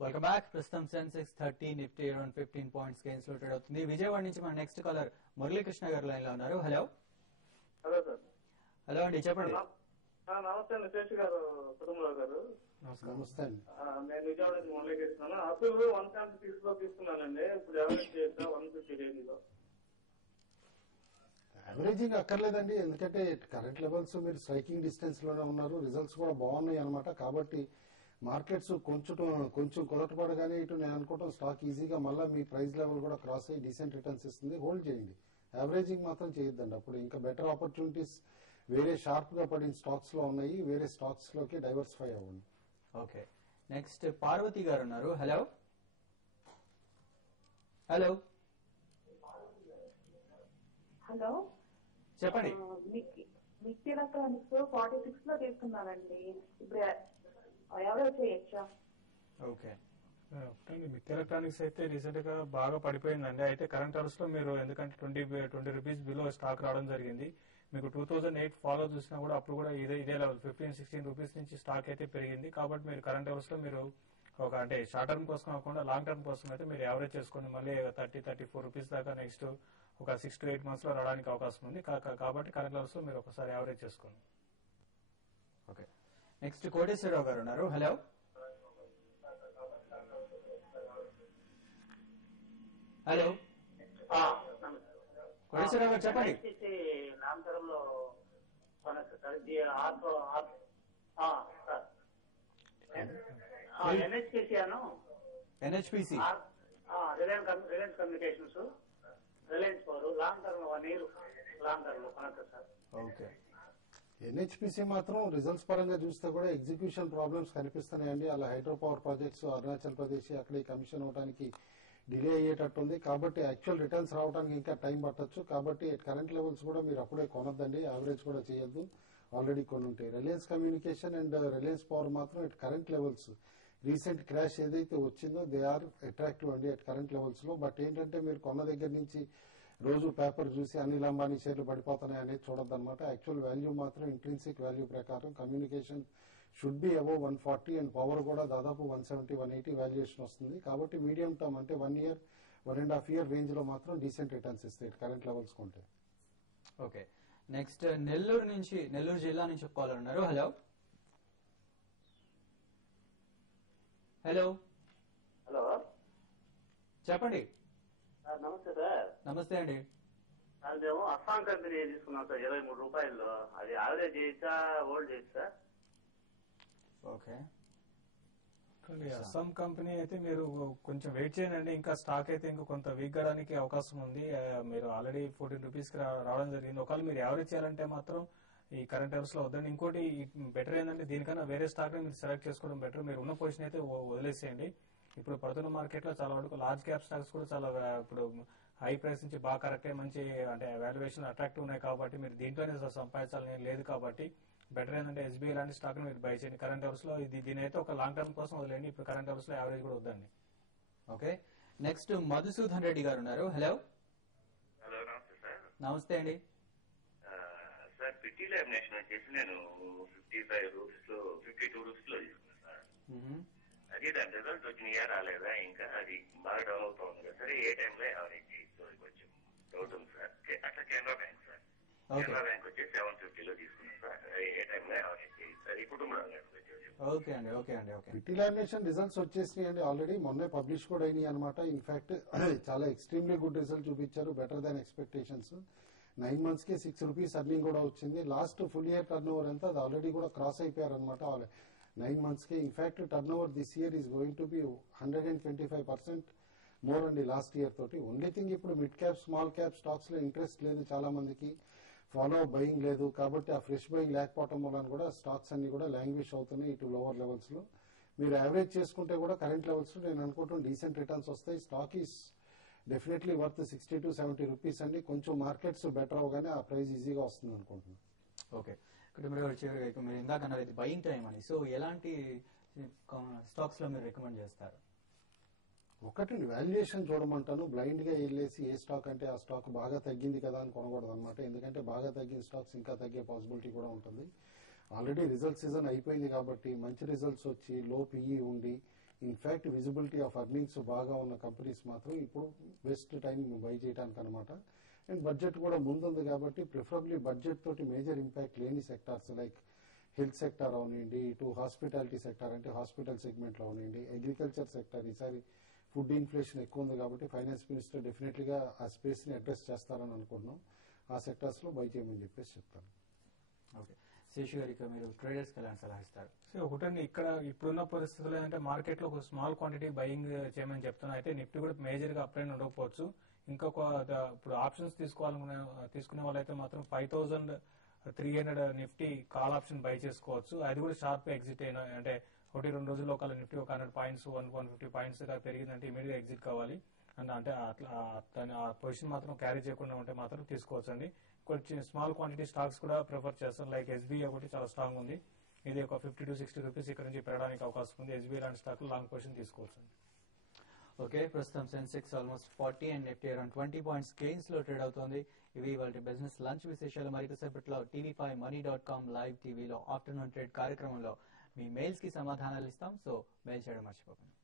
Welcome back. ప్రస్తుతం Sensex 30 Nifty around 15 points gains లో trade అవుతుంది. విజయవాడ నుంచి మన నెక్స్ట్ కాలర్ మురళీకృష్ణ గారు లైన్ లో ఉన్నారు. Hello hello sir. హలో అండి, చెప్పండి. నమస్తే శేష్ గారు, కుటుంబరావు గారు. నమస్తే అండి. నేను విజయవాడ నుంచి మురళీకృష్ణ. అసలు 176 లో తీసుకున్నానండి. ఇప్పుడు ఎవరేజ్ చేస్తా 150 రేంజ్లో. యావరేజింగ్ అక్కర్లేదండి, ఎందుకంటే కరెంట్ లెవెల్స్ మీరు స్ట్రైకింగ్ డిస్టెన్స్ లోనే ఉన్నారు. రిజల్ట్స్ కూడా బాగున్నాయి అనమాట. కాబట్టి మార్కెట్స్ కొంచెం కుదటపడగానే ఇటు నేను అనుకోవటం స్టాక్ ఈజీగా మళ్ళీ మీ ప్రైస్ లెవెల్ కూడా క్రాస్ అయ్యి డీసెంట్ రిటర్న్స్ ఇస్తుంది. హోల్డ్ చేయండి, యావరేజింగ్ మాత్రం చేయొద్దండి. అప్పుడు ఇంకా బెటర్ ఆపర్చునిటీస్ వేరే షార్ప్ గా పడిన స్టాక్స్ లో ఉన్నాయి, వేరే స్టాక్స్ లోకి డైవర్సిఫై అవ్వండి. ఓకే, నెక్స్ట్ పార్వతి గారు ఉన్నారు. హలో హలో హలో, చెప్పండి. మిక్సీ ఎలక్ట్రానిక్స్ 46 లో తీసుకున్నానండి. ఇప్పుడు ఎవరో చేయొచ్చా? ఓకే, మిక్స్ ఎలక్ట్రానిక్స్ అయితే రీసెంట్ గా బాగా పడిపోయిందండి. అయితే కరెంట్ అవర్స్ లో మీరు ఎందుకంటే 20 రూపీస్ బిలో స్టాక్ రావడం జరిగింది. మీకు 2008 ఫాలో చూసినా కూడా అప్పుడు కూడా ఇదే లెవెల్ 15-16 రూపీస్ నుంచి స్టాక్ అయితే పెరిగింది. కాబట్టి మీరు కరెంట్ అవర్స్ లో మీరు అంటే షార్ట్ టర్మ్ కోసం కాకుండా లాంగ్ టర్మ్ కోసం అయితే మీరు యావరేజ్ చేసుకోండి. మళ్ళీ 30-34 రూపీస్ దాకా నెక్స్ట్ ఒక 6 to 8 months లో రావడానికి అవకాశం ఉంది. కాబట్టి కరెంట్ అవర్స్ లో మీరు ఒకసారి యావరేజ్ చేసుకోండి. ఓకే, నెక్స్ట్ కోటేశ్వరరావు గారు ఉన్నారు. హలో హలో కోటేశ్వరరావు గారు, చెప్పండి. నామకరంలో ఎన్హెచ్పిసి అను NHPC Reliance communications, Reliance power long term 1 year long term కొనొచ్చు సార్. ఓకే, ఎన్హెచ్పిసి మాత్రం రిజల్ట్స్ పరంగా చూస్తే కూడా ఎగ్జిక్యూషన్ ప్రాబ్లమ్స్ కనిపిస్తున్నాయండి. అలా hydro power projects Arunachal Pradesh అక్కడ కమిషన్ అవడానికి డిలే అయ్యేటట్టుంది. కాబట్టి యాక్చువల్ రిటర్న్స్ రావడానికి ఇంకా టైం పట్టొచ్చు. కాబట్టి కరెంట్ లెవెల్స్ కూడా మీరు అప్పుడే కొనొద్దండి, యావరేజ్ కూడా చేయొద్దు. ఆల్రెడీ కొన్ని ఉంటాయి. Reliance communication and Reliance power మాత్రం it current levels recent crash ఏదైతే వచ్చిందో దే ఆర్ అట్రాక్టివ్ అండి అట్ కరెంట్ లెవెల్స్ లో. బట్ ఏంటంటే మీరు కొన్న దగ్గర నుంచి రోజు పేపర్ చూసి అనిల్ అంబానీ షేర్లు పడిపోతున్నాయి అనేది చూడొద్దన్నమాట. యాక్చువల్ వాల్యూ మాత్రం ఇంట్రిన్సిక్ వాల్యూ ప్రకారం communication should be above 140 and power కూడా దాదాపు 170-180 వాల్యుయేషన్ వస్తుంది. కాబట్టి మీడియం టర్మ్ అంటే 1 year 1.5 year రేంజ్ లో మాత్రం డీసెంట్ రిటర్న్స్ ఇస్తాయి కరెంట్ లెవెల్స్ కొంటే. ఓకే, నెక్స్ట్ నెల్లూరు జిల్లా నుంచి కాలర్ ఉన్నారు. హలో హలో హలో, చెప్పండి. నమస్తే సార్. నమస్తే అండి. అదేమో అస్సాం కంపెనీ తీసుకున్నాం సార్ 23 రూపాయల్లో. అది యావరేజ్ చేయొచ్చా, హోల్డ్ చేయొచ్చా? ఓకే, అస్సాం కంపెనీ అయితే మీరు కొంచెం వెయిట్ చేయండి. ఇంకా స్టాక్ అయితే ఇంకా కొంత వీక్ కావడానికి అవకాశం ఉంది. మీరు ఆల్రెడీ 14 రూపీస్ కి రావడం జరిగింది. ఒకవేళ మీరు యావరేజ్ చేయాలంటే మాత్రం ఈ కరెంట్ అవర్స్ లో వద్దండి. ఇంకోటి బెటర్ ఏంటంటే దీనికన్నా వేరే స్టాక్ ని మీరు సెలెక్ట్ చేసుకోవడం బెటర్. మీరు ఉన్న పొజిషన్ అయితే వదిలేసేయండి. ఇప్పుడు పడుతున్న మార్కెట్ లో చాలా వరకు లార్జ్ క్యాప్ స్టాక్స్ కూడా చాలా ఇప్పుడు హై ప్రైస్ నుంచి బాగా కరెక్ట్ అయ్యి మంచి అంటే వాల్యుయేషన్ అట్రాక్టివ్ ఉన్నాయి. కాబట్టి మీరు దీంట్లోనే సంపాదించాలని లేదు. కాబట్టి బెటర్ ఏంటంటే ఎస్బీఐ లాంటి స్టాక్ ని మీరు బై చేయండి కరెంట్ అవర్స్ లో. దీని అయితే ఒక లాంగ్ టర్మ్ కోసం వదిలేండి. ఇప్పుడు కరెంట్ అవర్స్ లో యావరేజ్ కూడా వద్దండి. ఓకే, నెక్స్ట్ మధుసూదన్ రెడ్డి గారు ఉన్నారు. హలో హలో, నమస్తే సార్. నమస్తే అండి. సార్ పిట్టి లామినేషన్ వచ్చేసి నేను 55 రూపీస్ లో 52 రూపీస్ లో తీసుకున్నాను సార్. అది దాని రిజల్ట్ వచ్చినాయా రాలేదా, ఇంకా అది బాగా డౌన్ అవుతా ఉంది కదా సార్. ఏ టైంలో యావరేజ్ కొంచెం డౌట్ ఉంది సార్. అట్లా Canara bank sir, Canara bank వచ్చి 750 లో తీసుకున్నాను సార్. ఏ టైంలో యావరేజ్ సార్ ఈ కుటుంబం వచ్చేసి. ఓకే అండి, ఓకే అండి. ఓకే, పిట్టి లామినేషన్ రిజల్ట్స్ వచ్చేసినాయి అండి, ఆల్రెడీ మొన్నే పబ్లిష్ కూడా అయినాయి అనమాట. ఇన్ఫాక్ట్ చాలా ఎక్స్ట్రీమ్లీ గుడ్ రిజల్ట్ చూపించారు, బెటర్ దాన్ ఎక్స్పెక్టేషన్స్. 9 months కి 6 రూపీస్ అర్నింగ్ కూడా వచ్చింది. Last full year turn over ఎంత అది ఆల్రెడీ కూడా క్రాస్ అయిపోయారు అనమాట 9 months కి. In fact turn over this year is going to be 125% more అండి లాస్ట్ ఇయర్ తోటి. ఓన్లీ థింగ్ ఇప్పుడు mid cap small cap stocks లో ఇంట్రెస్ట్ లేదు చాలా మందికి, ఫాలో బయింగ్ లేదు. కాబట్టి ఆ ఫ్రెష్ బయింగ్ లేకపోవడం వలన కూడా స్టాక్స్ అన్ని కూడా లాంగ్విష్ అవుతున్నాయి ఇటు లోవర్ లెవెల్స్ లో. మీరు యావరేజ్ చేసుకుంటే కూడా కరెంట్ లెవెల్స్ లో నేను అనుకుంటాను డీసెంట్ రిటర్న్స్ వస్తాయి. Stock is definitely worth 60 to 70 rupees అండి. కొంచెం మార్కెట్స్ బెటర్ అవగానే ఆ ప్రైస్ ఈజీగా వస్తుంది అనుకుంటున్నాను. ఓకే, ఇక్కడ మీరు ఇందాక అన్నారు ఇది బయింగ్ టైం అని. సో ఎలాంటి స్టాక్స్ లో మీరు రికమెండ్ చేస్తారు? ఒకటండి వాల్యుయేషన్ చూడమంటాను. బ్లైండ్ గా వెళ్ళేసి ఏ స్టాక్ అంటే ఆ స్టాక్ బాగా తగ్గింది కదా అని కొనకూడదు అనమాట. ఎందుకంటే బాగా తగ్గిన స్టాక్స్ ఇంకా తగ్గే పాసిబిలిటీ కూడా ఉంటుంది. ఆల్రెడీ రిజల్ట్ సీజన్ అయిపోయింది కాబట్టి మంచి రిజల్ట్స్ వచ్చి లో పిఈ ఉండి ఇన్ఫాక్ట్ విజిబిలిటీ ఆఫ్ అర్నింగ్స్ బాగా ఉన్న కంపెనీస్ మాత్రం ఇప్పుడు బెస్ట్ టైం బై చేయడానికి అనమాట. అండ్ బడ్జెట్ కూడా ముందుంది కాబట్టి ప్రిఫరబ్లీ బడ్జెట్ తోటి మేజర్ ఇంపాక్ట్ లేని సెక్టార్స్ లైక్ హెల్త్ సెక్టార్ అవనండి, ఇటు హాస్పిటాలిటీ సెక్టార్ అంటే హాస్పిటల్ సెగ్మెంట్లో అవనండి, అగ్రికల్చర్ సెక్టార్. ఈసారి ఫుడ్ ఇన్ఫ్లేషన్ ఎక్కువ ఉంది కాబట్టి ఫైనాన్స్ మినిస్టర్ డెఫినెట్లీగా ఆ స్పేస్ని అడ్రస్ చేస్తారని అనుకుంటున్నాం. ఆ సెక్టార్స్లో బై చేయమని చెప్పేసి చెప్తాను. ఓకే, శేషు గారు ఇక మీరు ట్రేడర్స్కి ఎలాంటి సలహా ఇస్తారు? సో ఒకటండి, ఇక్కడ ఇప్పుడున్న పరిస్థితుల్లో ఏంటంటే మార్కెట్ లో ఒక స్మాల్ క్వాంటిటీ బయింగ్ చేయమని చెప్తున్నా. అయితే నిఫ్టీ కూడా మేజర్ గా అప్ అండ్ ఉండకపోవచ్చు. ఇంకొక ఇప్పుడు ఆప్షన్స్ తీసుకునే వాళ్ళైతే మాత్రం 5300 నిఫ్టీ కాల్ ఆప్షన్ బై చేసుకోవచ్చు. అది కూడా షార్ప్ ఎగ్జిట్ అయినా అంటే 1-2 రోజుల్లో ఒక నిఫ్టీ ఒక 100 పాయింట్స్ 150 పాయింట్స్ గా పెరిగిందంటే ఇమీడియట్ గా ఎగ్జిట్ కావాలి. అండ్ అంటే అట్లా ఆ పొజిషన్ మాత్రం క్యారీ చేయకుండా ఉంటే మాత్రం తీసుకోవచ్చు అండి. కొంచెం స్మాల్ క్వాంటిటీ స్టాక్స్ కూడా ప్రిఫర్ చేస్తాం. లైక్ ఎస్బీఐ ఒకటి చాలా స్ట్రాంగ్ ఉంది. ఇది ఒక 50 to 60 రూపీస్ ఇక్కడ నుంచి పెరగడానికి అవకాశం ఉంది. ఎస్బీఐ లాంటి స్టాక్ లాంగ్ పొజిషన్ తీసుకోవచ్చు. ఓకే, ప్రస్తుతం Sensex almost 40 and Nifty around 20 points gains లో ట్రేడ్ అవుతోంది. ఇవి ఇవాళ బిజినెస్ లంచ్ విశేషాలు. మరికొసేపట్లో tv5money.com లైవ్ టీవీలో ఆఫ్టర్నూన్ ట్రేడ్ కార్యక్రమంలో మీ మెయిల్స్ కి సమాధానాలు ఇస్తాం. సో మెయిల్ చేయడం మర్చిపోకండి.